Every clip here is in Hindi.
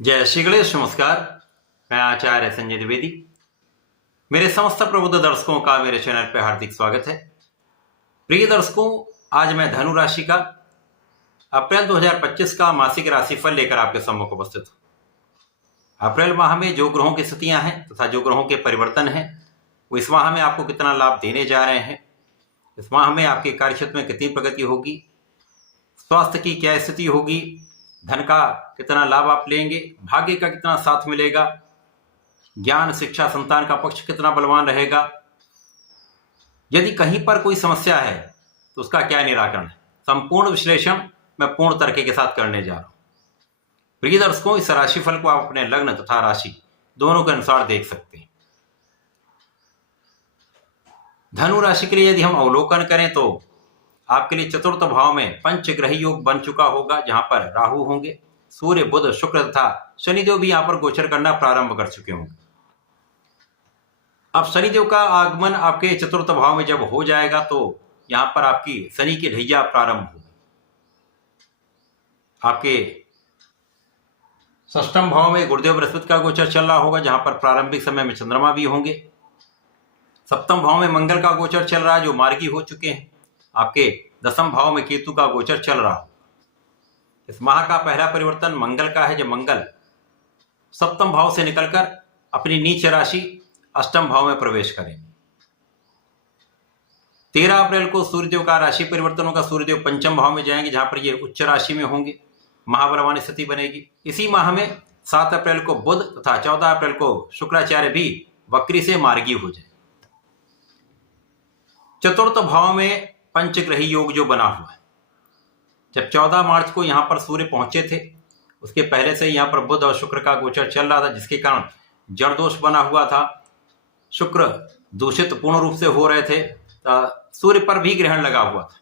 जय श्री गणेश। नमस्कार, मैं आचार्य संजय द्विवेदी। मेरे समस्त प्रबुद्ध दर्शकों का मेरे चैनल पर हार्दिक स्वागत है। प्रिय दर्शकों, आज मैं धनु राशि का अप्रैल 2025 का मासिक राशिफल लेकर आपके सम्मुख उपस्थित हूं। अप्रैल माह में जो ग्रहों की स्थितियां हैं तथा जो ग्रहों के परिवर्तन हैं वो इस माह में आपको कितना लाभ देने जा रहे हैं, इस माह में आपके कार्यक्षेत्र में कितनी प्रगति होगी, स्वास्थ्य की क्या स्थिति होगी, धन का कितना लाभ आप लेंगे, भाग्य का कितना साथ मिलेगा, ज्ञान शिक्षा संतान का पक्ष कितना बलवान रहेगा, यदि कहीं पर कोई समस्या है तो उसका क्या निराकरण है, संपूर्ण विश्लेषण मैं पूर्ण तरीके के साथ करने जा रहा हूं। प्रिय दर्शकों, इस राशिफल को आप अपने लग्न तथा राशि दोनों के अनुसार देख सकते हैं। धनु राशि के लिए यदि हम अवलोकन करें तो आपके लिए चतुर्थ भाव में पंचग्रह योग बन चुका होगा, जहां पर राहु होंगे, सूर्य बुध शुक्र तथा शनिदेव भी यहां पर गोचर करना प्रारंभ कर चुके होंगे। अब शनिदेव का आगमन आपके चतुर्थ भाव में जब हो जाएगा तो यहां पर आपकी शनि की ढैया प्रारंभ होगी। आपके षष्ठम भाव में गुरुदेव बृहस्पति का गोचर चल रहा होगा, जहां पर प्रारंभिक समय में चंद्रमा भी होंगे। सप्तम भाव में मंगल का गोचर चल रहा है, जो मार्गी हो चुके हैं। आपके दसम भाव में केतु का गोचर चल रहा हो। इस माह का पहला परिवर्तन मंगल का है, जब मंगल सप्तम भाव से निकलकर अपनी नीच राशि अष्टम भाव में प्रवेश करेंगे। 13 अप्रैल को सूर्यदेव का राशि परिवर्तन होगा। सूर्यदेव पंचम भाव में जाएंगे, जहां पर ये उच्च राशि में होंगे, महाबलवान स्थिति बनेगी। इसी माह में 7 अप्रैल को बुध तथा 14 अप्रैल को शुक्राचार्य भी वक्री से मार्गी हो जाए। चतुर्थ भाव में पंचग्रही योग जो बना हुआ है, जब 14 मार्च को यहां पर सूर्य पहुंचे थे, उसके पहले से यहां पर बुध और शुक्र का गोचर चल रहा था, जिसके कारण जड़ दोष बना हुआ था। शुक्र दूषित पूर्ण रूप से हो रहे थे, सूर्य पर भी ग्रहण लगा हुआ था।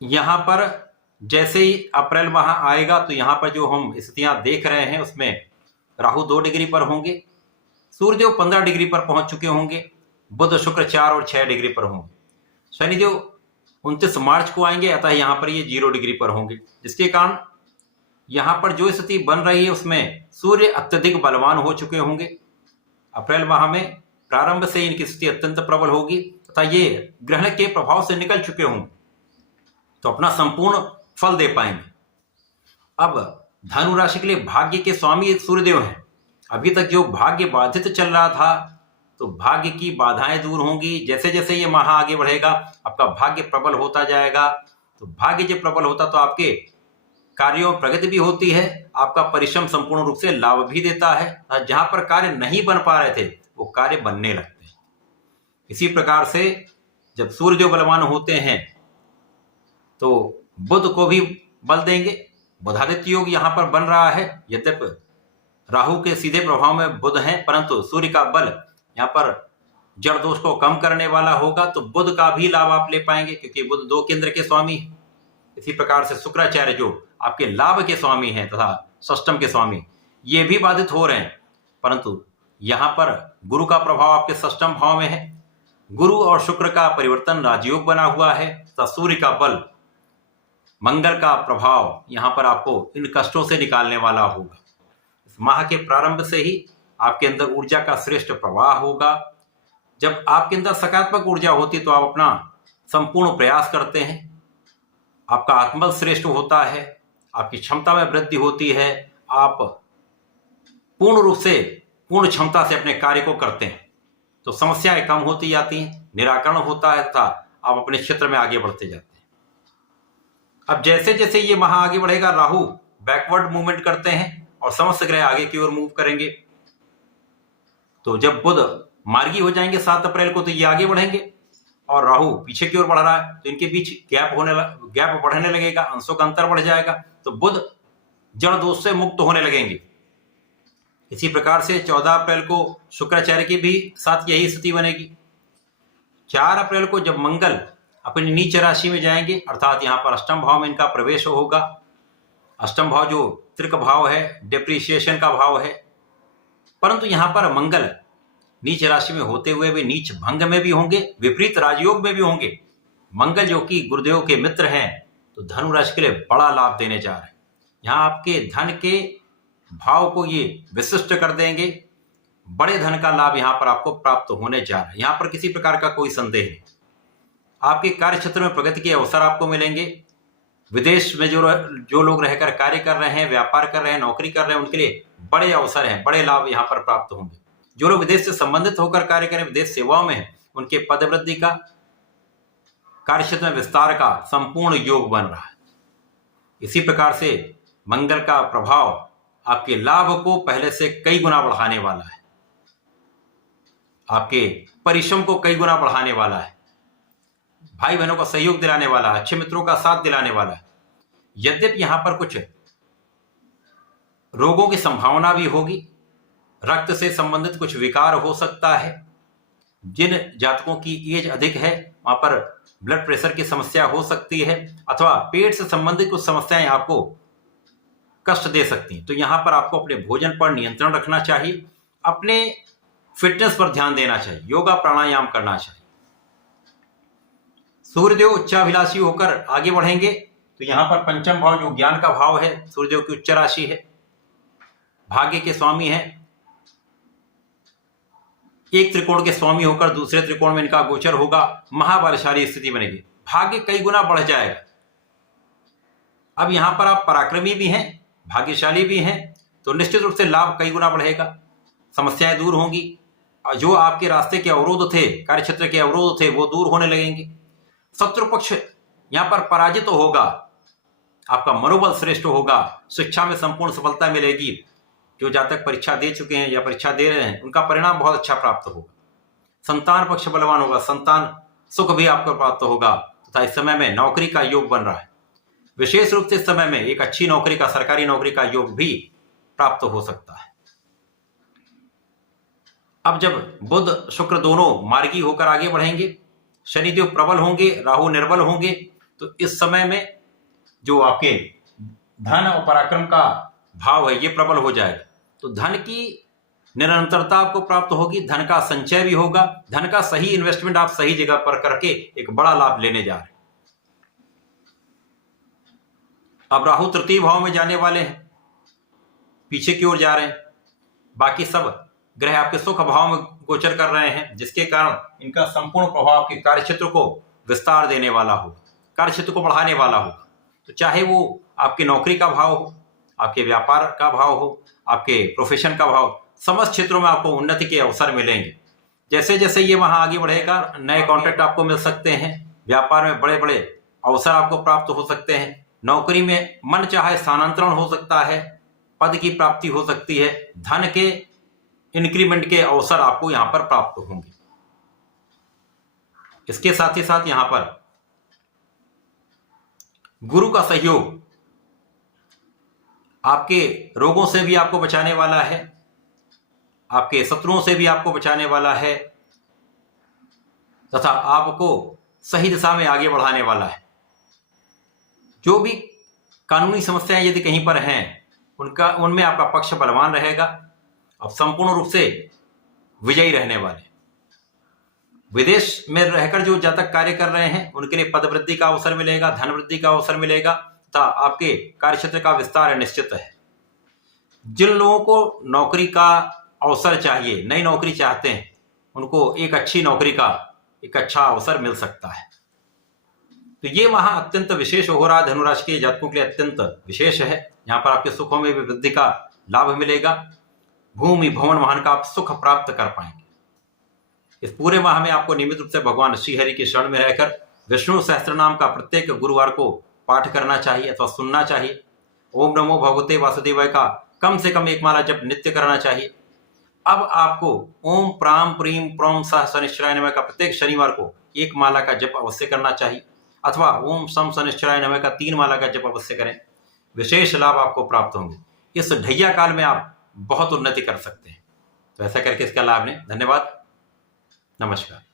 यहां पर जैसे ही अप्रैल माह आएगा तो यहां पर जो हम स्थितियां देख रहे हैं उसमें राहु 2 डिग्री पर होंगे, सूर्यदेव 15 डिग्री पर पहुंच चुके होंगे, बुध शुक्र 4 और 6 डिग्री पर होंगे, शनिदेव 29 मार्च को आएंगे, अतः यहां पर ये 0 डिग्री पर होंगे, जिसके कारण यहां पर जो स्थिति बन रही है उसमें सूर्य अत्यधिक बलवान हो चुके होंगे। अप्रैल माह में प्रारंभ से इनकी स्थिति अत्यंत प्रबल होगी तथा ये ग्रहण के प्रभाव से निकल चुके होंगे तो अपना संपूर्ण फल दे पाएंगे। अब धनु राशि के लिए भाग्य के स्वामी एक सूर्यदेव हैं। अभी तक जो भाग्य बाधित चल रहा था तो भाग्य की बाधाएं दूर होंगी। जैसे जैसे ये माह आगे बढ़ेगा आपका भाग्य प्रबल होता जाएगा। तो भाग्य जब प्रबल होता तो आपके कार्यों में प्रगति भी होती है, आपका परिश्रम संपूर्ण रूप से लाभ भी देता है। जहां पर कार्य नहीं बन पा रहे थे वो कार्य बनने लगते हैं। इसी प्रकार से जब सूर्यदेव बलवान होते हैं तो बुध को भी बल देंगे। बुधादित्य योग यहां पर बन रहा है। यद्यपि राहु के सीधे प्रभाव में बुध हैं, परंतु सूर्य का बल यहाँ पर जड़ दोष को कम करने वाला होगा, तो बुध का भी लाभ आप ले पाएंगे, क्योंकि बुध 2 केंद्र के स्वामी है। इसी प्रकार से शुक्राचार्य जो आपके लाभ के स्वामी हैं तथा षष्टम के स्वामी, ये भी बाधित हो रहे हैं, परंतु यहाँ पर गुरु का प्रभाव आपके षष्टम भाव में है। गुरु और शुक्र का परिवर्तन राजयोग बना हुआ है तथा सूर्य का बल, मंगल का प्रभाव यहाँ पर आपको इन कष्टों से निकालने वाला होगा। इस माह के प्रारंभ से ही आपके अंदर ऊर्जा का श्रेष्ठ प्रवाह होगा। जब आपके अंदर सकारात्मक ऊर्जा होती तो आप अपना संपूर्ण प्रयास करते हैं, आपका आत्मबल श्रेष्ठ होता है, आपकी क्षमता में वृद्धि होती है, आप पूर्ण रूप से पूर्ण क्षमता से अपने कार्य को करते हैं, तो समस्याएं कम होती जाती हैं, निराकरण होता है तथा आप अपने क्षेत्र में आगे बढ़ते जाते हैं। अब जैसे जैसे ये माह आगे बढ़ेगा, राहु बैकवर्ड मूवमेंट करते हैं और समस्त ग्रह आगे की ओर मूव करेंगे। तो जब बुध मार्गी हो जाएंगे 7 अप्रैल को तो ये आगे बढ़ेंगे और राहु पीछे की ओर बढ़ रहा है, तो इनके बीच गैप बढ़ने लगेगा, अंशों का अंतर बढ़ जाएगा, तो बुध जड़ दोष से मुक्त होने लगेंगे। इसी प्रकार से 14 अप्रैल को शुक्राचार्य की भी साथ यही स्थिति बनेगी। 4 अप्रैल को जब मंगल अपनी नीच राशि में जाएंगे, अर्थात यहाँ पर अष्टम भाव में इनका प्रवेश होगा। अष्टम भाव जो त्रिक भाव है, डिप्रिसिएशन का भाव है, परंतु यहां पर मंगल नीच राशि में होते हुए भी नीच भंग में भी होंगे, विपरीत राजयोग में भी होंगे। मंगल जो कि गुरुदेव के मित्र हैं, तो धनु राशि के लिए बड़ा लाभ देने जा रहे हैं। यहाँ आपके धन के भाव को ये विशिष्ट कर देंगे। बड़े धन का लाभ यहाँ पर आपको प्राप्त होने जा रहा है। यहाँ पर किसी प्रकार का कोई संदेह नहीं। आपके कार्य क्षेत्र में प्रगति के अवसर आपको मिलेंगे। विदेश में जो लोग रहकर कार्य कर रहे हैं, व्यापार कर रहे हैं, नौकरी कर रहे हैं, उनके लिए बड़े अवसर हैं, बड़े लाभ यहाँ पर प्राप्त होंगे। जो लोग विदेश से संबंधित होकर कार्य करें, विदेश सेवाओं में हैं, उनके पद वृद्धि का, कार्य क्षेत्र में विस्तार का संपूर्ण योग बन रहा है। इसी प्रकार से मंगल का प्रभाव आपके लाभ को पहले से कई गुना बढ़ाने वाला है, आपके परिश्रम को कई गुना बढ़ाने वाला है, भाई बहनों का सहयोग दिलाने वाला है, अच्छे मित्रों का साथ दिलाने वाला है। यद्यपि यहां पर कुछ रोगों की संभावना भी होगी, रक्त से संबंधित कुछ विकार हो सकता है। जिन जातकों की एज अधिक है वहां पर ब्लड प्रेशर की समस्या हो सकती है, अथवा पेट से संबंधित कुछ समस्याएं आपको कष्ट दे सकती हैं। तो यहां पर आपको अपने भोजन पर नियंत्रण रखना चाहिए, अपने फिटनेस पर ध्यान देना चाहिए, योगा प्राणायाम करना चाहिए। सूर्यदेव उच्चाभिलाषी होकर आगे बढ़ेंगे तो यहां पर पंचम भाव जो ज्ञान का भाव है, सूर्यदेव की उच्च राशि है, भाग्य के स्वामी है। एक त्रिकोण के स्वामी होकर दूसरे त्रिकोण में इनका गोचर होगा, महाबलशाली स्थिति बनेगी, भाग्य कई गुना बढ़ जाएगा। अब यहां पर आप पराक्रमी भी हैं, भाग्यशाली भी हैं, तो निश्चित रूप से लाभ कई गुना बढ़ेगा, समस्याएं दूर होंगी, और जो आपके रास्ते के अवरोध थे, कार्य क्षेत्र के अवरोध थे, वो दूर होने लगेंगे। शत्रु पक्ष यहां पर पराजित होगा, आपका मनोबल श्रेष्ठ होगा, शिक्षा में संपूर्ण सफलता मिलेगी। जो जातक परीक्षा दे चुके हैं या परीक्षा दे रहे हैं, उनका परिणाम बहुत अच्छा प्राप्त होगा। संतान पक्ष बलवान होगा, संतान सुख भी आपको प्राप्त होगा, तथा इस समय में नौकरी का योग बन रहा है। विशेष रूप से इस समय में एक अच्छी नौकरी का, सरकारी नौकरी का योग भी प्राप्त हो सकता है। अब जब बुध शुक्र दोनों मार्गी होकर आगे बढ़ेंगे, शनिदेव प्रबल होंगे, राहु निर्बल होंगे, तो इस समय में जो आपके धन और पराक्रम का भाव है ये प्रबल हो जाएगा। तो धन की निरंतरता आपको प्राप्त होगी, धन का संचय भी होगा, धन का सही इन्वेस्टमेंट आप सही जगह पर करके एक बड़ा लाभ लेने जा रहे हैं। अब राहु तृतीय भाव में जाने वाले हैं, पीछे की ओर जा रहे हैं। बाकी सब ग्रह आपके सुख भाव में गोचर कर रहे हैं, जिसके कारण इनका संपूर्ण प्रभाव आपके कार्य क्षेत्र को विस्तार देने वाला होगा, कार्य क्षेत्र को बढ़ाने वाला होगा। तो चाहे वो आपकी नौकरी का भाव हो, आपके व्यापार का भाव हो, आपके प्रोफेशन का भाव, समस्त क्षेत्रों में आपको उन्नति के अवसर मिलेंगे। जैसे जैसे ये वहां आगे बढ़ेगा, नए कॉन्ट्रैक्ट आपको मिल सकते हैं, व्यापार में बड़े बड़े अवसर आपको प्राप्त हो सकते हैं, नौकरी में मन चाहे स्थानांतरण हो सकता है, पद की प्राप्ति हो सकती है, धन के इंक्रीमेंट के अवसर आपको यहां पर प्राप्त होंगे। इसके साथ ही साथ यहां पर गुरु का सहयोग आपके रोगों से भी आपको बचाने वाला है, आपके शत्रुओं से भी आपको बचाने वाला है, तथा आपको सही दिशा में आगे बढ़ाने वाला है। जो भी कानूनी समस्याएं यदि कहीं पर हैं, उनमें आपका पक्ष बलवान रहेगा, अब संपूर्ण रूप से विजयी रहने वाले। विदेश में रहकर जो जातक कार्य कर रहे हैं, उनके लिए पद वृद्धि का अवसर मिलेगा, धन वृद्धि का अवसर मिलेगा, तथा आपके कार्य क्षेत्र का विस्तार निश्चित है। जिन लोगों को नौकरी का अवसर चाहिए, नई नौकरी चाहते हैं, उनको एक अच्छी नौकरी का एक अच्छा अवसर मिल सकता है। तो ये वहां अत्यंत विशेष हो रहा है, धनुराशि के जातकों के लिए अत्यंत विशेष है। यहाँ पर आपके सुखों में भी वृद्धि का लाभ मिलेगा, भूमि भवन वाहन का आप सुख प्राप्त कर पाएंगे। इस पूरे माह में आपको नियमित रूप से भगवान श्रीहरि के शरण में रहकर विष्णु सहस्त्रनाम का प्रत्येक गुरुवार को पाठ करना चाहिए अथवा सुनना चाहिए। ओम नमो भगवते वासुदेवाय का कम से कम एक माला जप नित्य करना चाहिए। अब आपको ओम प्राम प्रीम प्रोम सह शनिश्चराय नमः का प्रत्येक शनिवार को एक माला का जप अवश्य करना चाहिए, अथवा ओम सम शनिश्चराय नमः का 3 माला का जप अवश्य करें। विशेष लाभ आपको प्राप्त होंगे। इस ढैया काल में आप बहुत उन्नति कर सकते हैं। तो ऐसा करके इसका लाभ लें। धन्यवाद, नमस्कार।